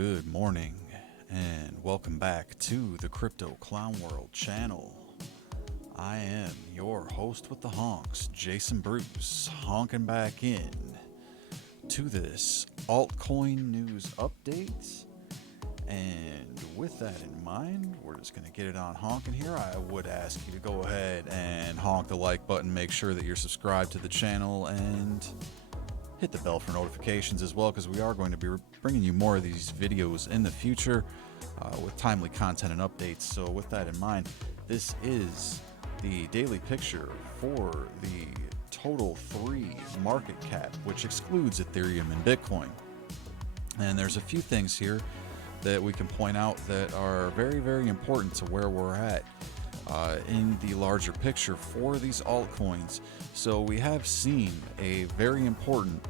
Good morning and welcome back to the Crypto Clown World channel. I am your host with the honks, Jason Bruce, honking back in to this altcoin news update. And with that in mind, we're just going to get it on honking here. I would ask you to go ahead and honk the like button, make sure that you're subscribed to the channel, and hit the bell for notifications as well, because we are going to be bringing you more of these videos in the future with timely content and updates. So with that in mind, this is the daily picture for the total 3 market cap, which excludes Ethereum and Bitcoin. And there's a few things here that we can point out that are very, very important to where we're at in the larger picture for these altcoins. So we have seen a very important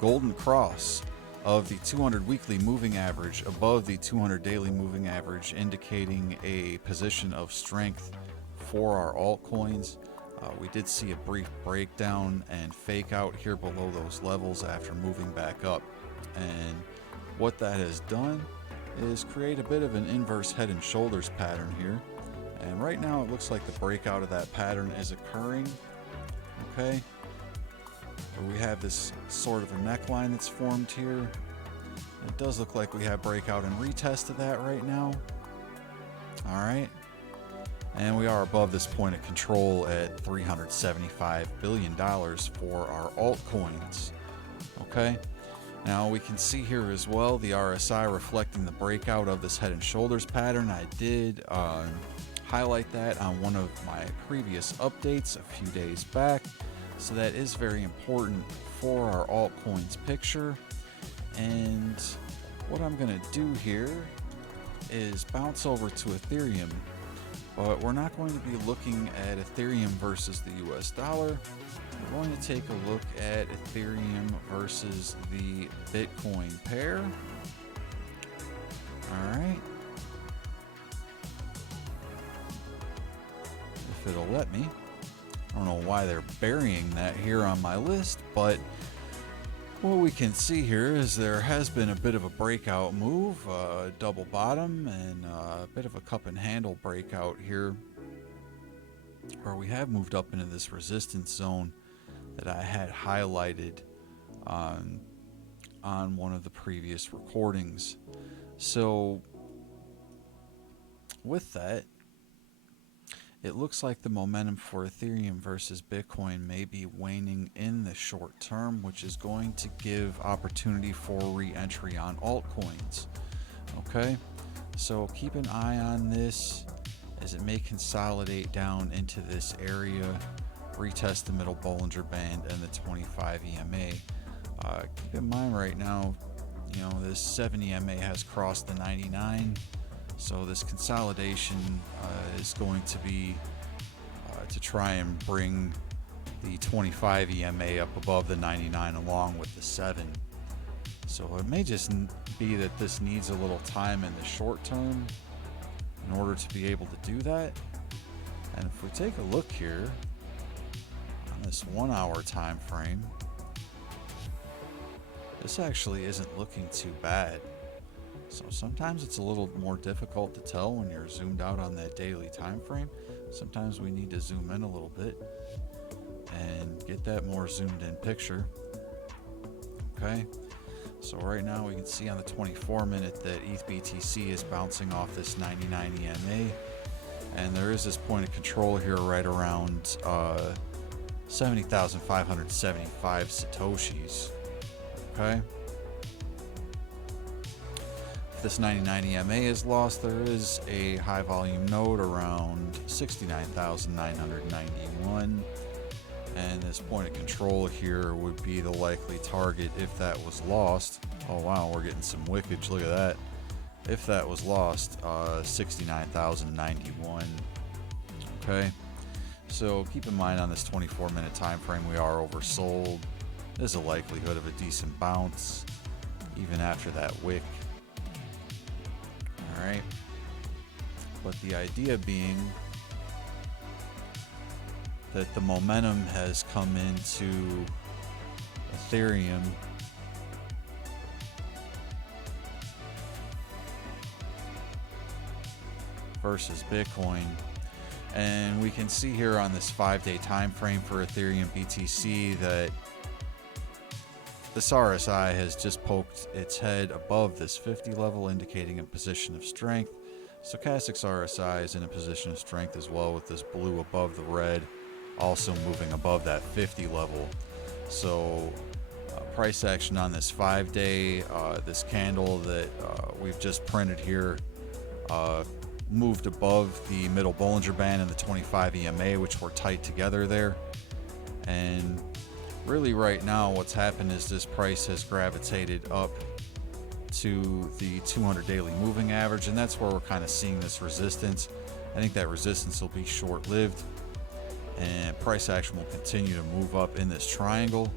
golden cross of the 200 weekly moving average above the 200 daily moving average, indicating a position of strength for our altcoins. We did see a brief breakdown and fake out here below those levels after moving back up. And what that has done is create a bit of an inverse head and shoulders pattern here. And right now it looks like the breakout of that pattern is occurring. Okay, we have this sort of a neckline that's formed here. It does look like we have breakout and retest of that right now. All right, and we are above this point of control at $375 billion for our altcoins. Okay, now we can see here as well the RSI reflecting the breakout of this head and shoulders pattern. I did highlight that on one of my previous updates a few days back, so that is very important for our altcoins picture. And what I'm going to do here is bounce over to Ethereum, but we're not going to be looking at Ethereum versus the US dollar. We're going to take a look at Ethereum versus the Bitcoin pair. All right, if it'll let me. I don't know why they're burying that here on my list, but what we can see here is there has been a bit of a breakout move, double bottom, and a bit of a cup and handle breakout here, where we have moved up into this resistance zone that I had highlighted on one of the previous recordings. So with that, it looks like the momentum for Ethereum versus Bitcoin may be waning in the short term, which is going to give opportunity for re-entry on altcoins. Okay, so keep an eye on this as it may consolidate down into this area, retest the middle Bollinger Band and the 25 EMA. Keep in mind right now, you know, this 7 EMA has crossed the 99. So this consolidation is going to be to try and bring the 25 EMA up above the 99 along with the 7. So it may just be that this needs a little time in the short term in order to be able to do that. And if we take a look here on this 1 hour time frame, this actually isn't looking too bad. So sometimes it's a little more difficult to tell when you're zoomed out on that daily time frame. Sometimes we need to zoom in a little bit and get that more zoomed in picture. Okay, so right now we can see on the 24 minute that ETH BTC is bouncing off this 99 EMA, and there is this point of control here right around 70,575 Satoshis. Okay, this 99 EMA is lost, there is a high volume node around 69,991, and this point of control here would be the likely target if that was lost. Oh wow, we're getting some wickage, look at that. If that was lost, 69,091. Okay, so keep in mind on this 24 minute time frame we are oversold. There's a likelihood of a decent bounce even after that wick. Alright, but the idea being that the momentum has come into Ethereum versus Bitcoin. And we can see here on this 5-day time frame for Ethereum BTC that this RSI has just poked its head above this 50 level, indicating a position of strength. Stochastic's RSI is in a position of strength as well, with this blue above the red also moving above that 50 level. So price action on this 5-day, this candle that we've just printed here moved above the middle Bollinger Band and the 25 EMA, which were tight together there. And really right now what's happened is this price has gravitated up to the 200 daily moving average, and that's where we're kind of seeing this resistance. I think that resistance will be short-lived, and price action will continue to move up in this triangle,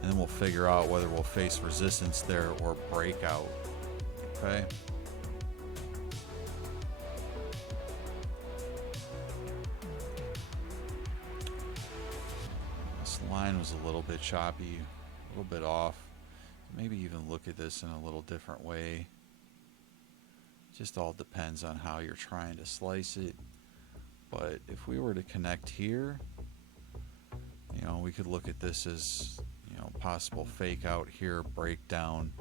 and then we'll figure out whether we'll face resistance there or breakout. Okay. This line was a little bit choppy, a little bit off. Maybe even look at this in a little different way. Just all depends on how you're trying to slice it. But if we were to connect here, you know, we could look at this as, you know, possible fake out here, breakdown,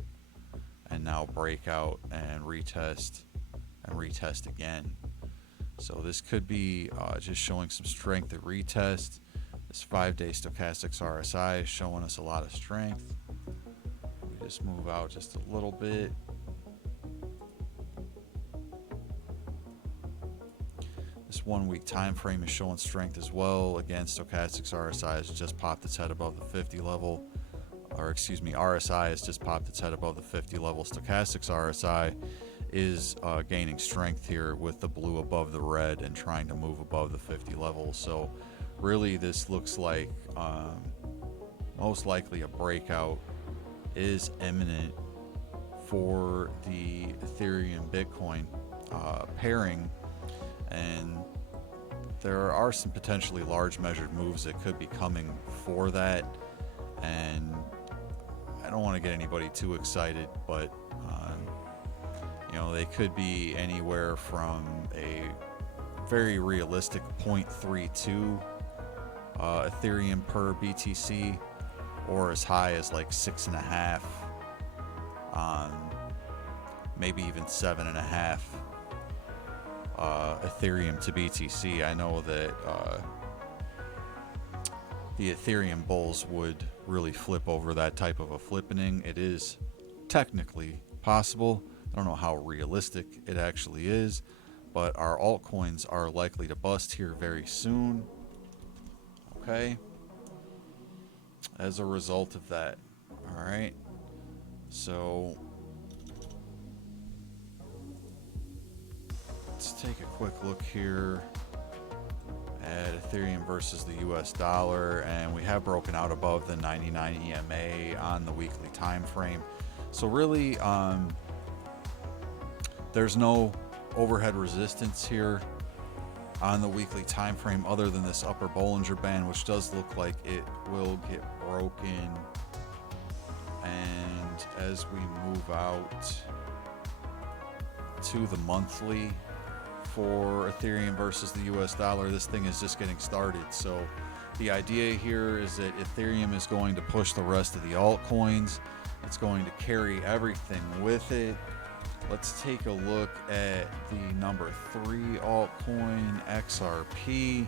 and now breakout and retest again. So this could be just showing some strength at retest. This 5-day stochastics RSI is showing us a lot of strength. We just move out just a little bit. This 1-week time frame is showing strength as well. Again, stochastics RSI has just popped its head above the 50 level, or excuse me, RSI has just popped its head above the 50 level. Stochastics RSI is gaining strength here with the blue above the red and trying to move above the 50 level. So really this looks like most likely a breakout is imminent for the Ethereum Bitcoin pairing, and there are some potentially large measured moves that could be coming for that, and I don't want to get anybody too excited, but you know, they could be anywhere from a very realistic 0.32 Ethereum per BTC, or as high as like 6.5, maybe even 7.5 Ethereum to BTC. I know that the Ethereum bulls would really flip over that type of a flippening. It is technically possible. I don't know how realistic it actually is, but our altcoins are likely to bust here very soon. Okay. As a result of that. All right. So let's take a quick look here at Ethereum versus the US dollar, and we have broken out above the 99 EMA on the weekly time frame. So really there's no overhead resistance here on the weekly time frame other than this upper Bollinger Band, which does look like it will get broken. And as we move out to the monthly for Ethereum versus the US dollar, this thing is just getting started. So the idea here is that Ethereum is going to push the rest of the altcoins. It's going to carry everything with it. Let's take a look at the number 3 altcoin, XRP.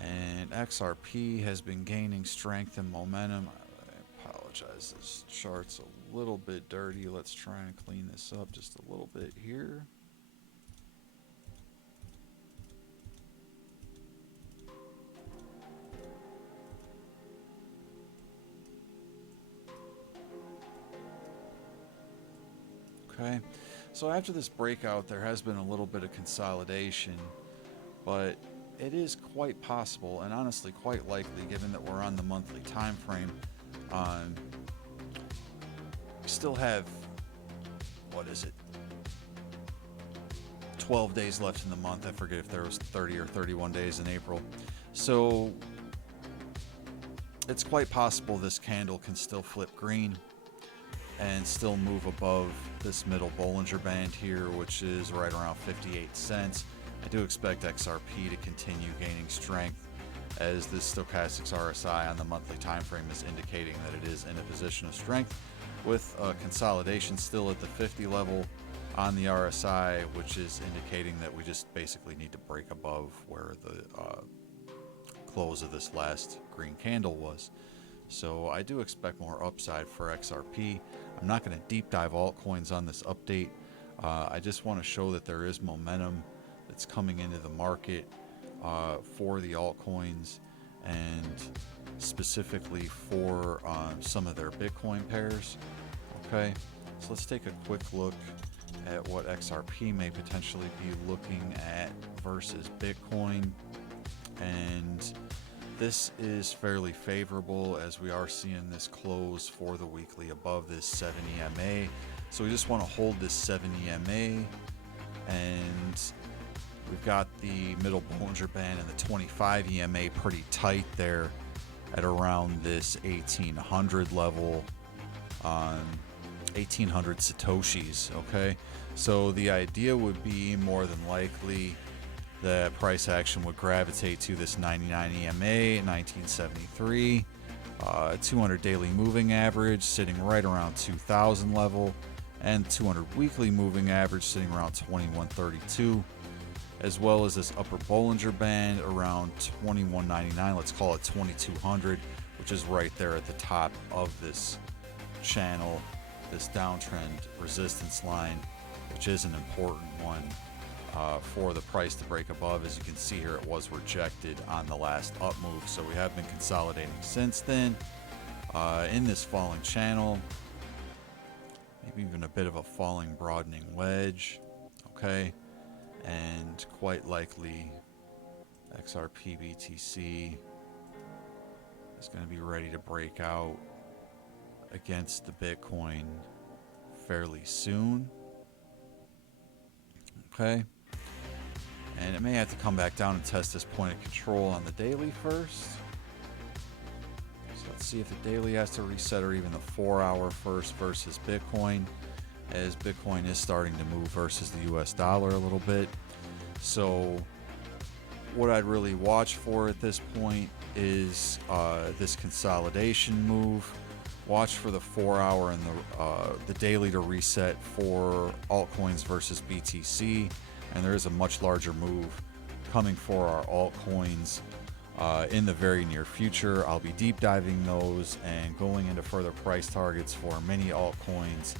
And XRP has been gaining strength and momentum. I apologize, this chart's a little bit dirty. Let's try and clean this up just a little bit here. Okay, so after this breakout, there has been a little bit of consolidation, but it is quite possible and honestly quite likely, given that we're on the monthly time frame. We still have, what is it, 12 days left in the month. I forget if there was 30 or 31 days in April. So it's quite possible this candle can still flip green. and still move above this middle Bollinger Band here, which is right around 58 cents. I do expect XRP to continue gaining strength, as this stochastics RSI on the monthly time frame is indicating that it is in a position of strength, with consolidation still at the 50 level on the RSI, which is indicating that we just basically need to break above where the close of this last green candle was. So I do expect more upside for XRP. I'm not going to deep dive altcoins on this update. I just want to show that there is momentum that's coming into the market for the altcoins, and specifically for some of their Bitcoin pairs. Okay, so let's take a quick look at what XRP may potentially be looking at versus Bitcoin. And this is fairly favorable, as we are seeing this close for the weekly above this 7 EMA. So we just want to hold this 7 EMA, and we've got the middle Bollinger Band and the 25 EMA pretty tight there at around this 1800 level, 1800 Satoshis. Okay, so the idea would be more than likely that price action would gravitate to this 99 EMA, 1973, 200 daily moving average sitting right around 2000 level, and 200 weekly moving average sitting around 2132, as well as this upper Bollinger Band around 2199, let's call it 2200, which is right there at the top of this channel, this downtrend resistance line, which is an important one for the price to break above. As you can see here, it was rejected on the last up move, so we have been consolidating since then in this falling channel, maybe even a bit of a falling broadening wedge. Okay, and quite likely XRP BTC is going to be ready to break out against the Bitcoin fairly soon. Okay, and it may have to come back down and test this point of control on the daily first. So let's see if the daily has to reset, or even the 4-hour first versus Bitcoin, as Bitcoin is starting to move versus the US dollar a little bit. So what I'd really watch for at this point is this consolidation move. Watch for the 4-hour and the daily to reset for altcoins versus BTC, and there is a much larger move coming for our altcoins in the very near future. I'll be deep diving those and going into further price targets for many altcoins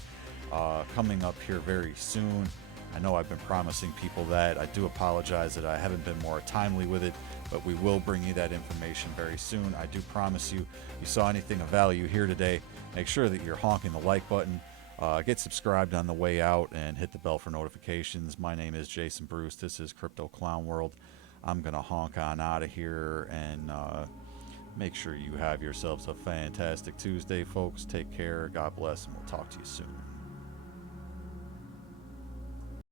coming up here very soon. I know I've been promising people that. I do apologize that I haven't been more timely with it, but we will bring you that information very soon. I do promise you. If you saw anything of value here today, make sure that you're honking the like button, get subscribed on the way out, and hit the bell for notifications. My name is Jason Bruce. This is Crypto Clown World. I'm going to honk on out of here, and make sure you have yourselves a fantastic Tuesday, folks. Take care. God bless, and we'll talk to you soon.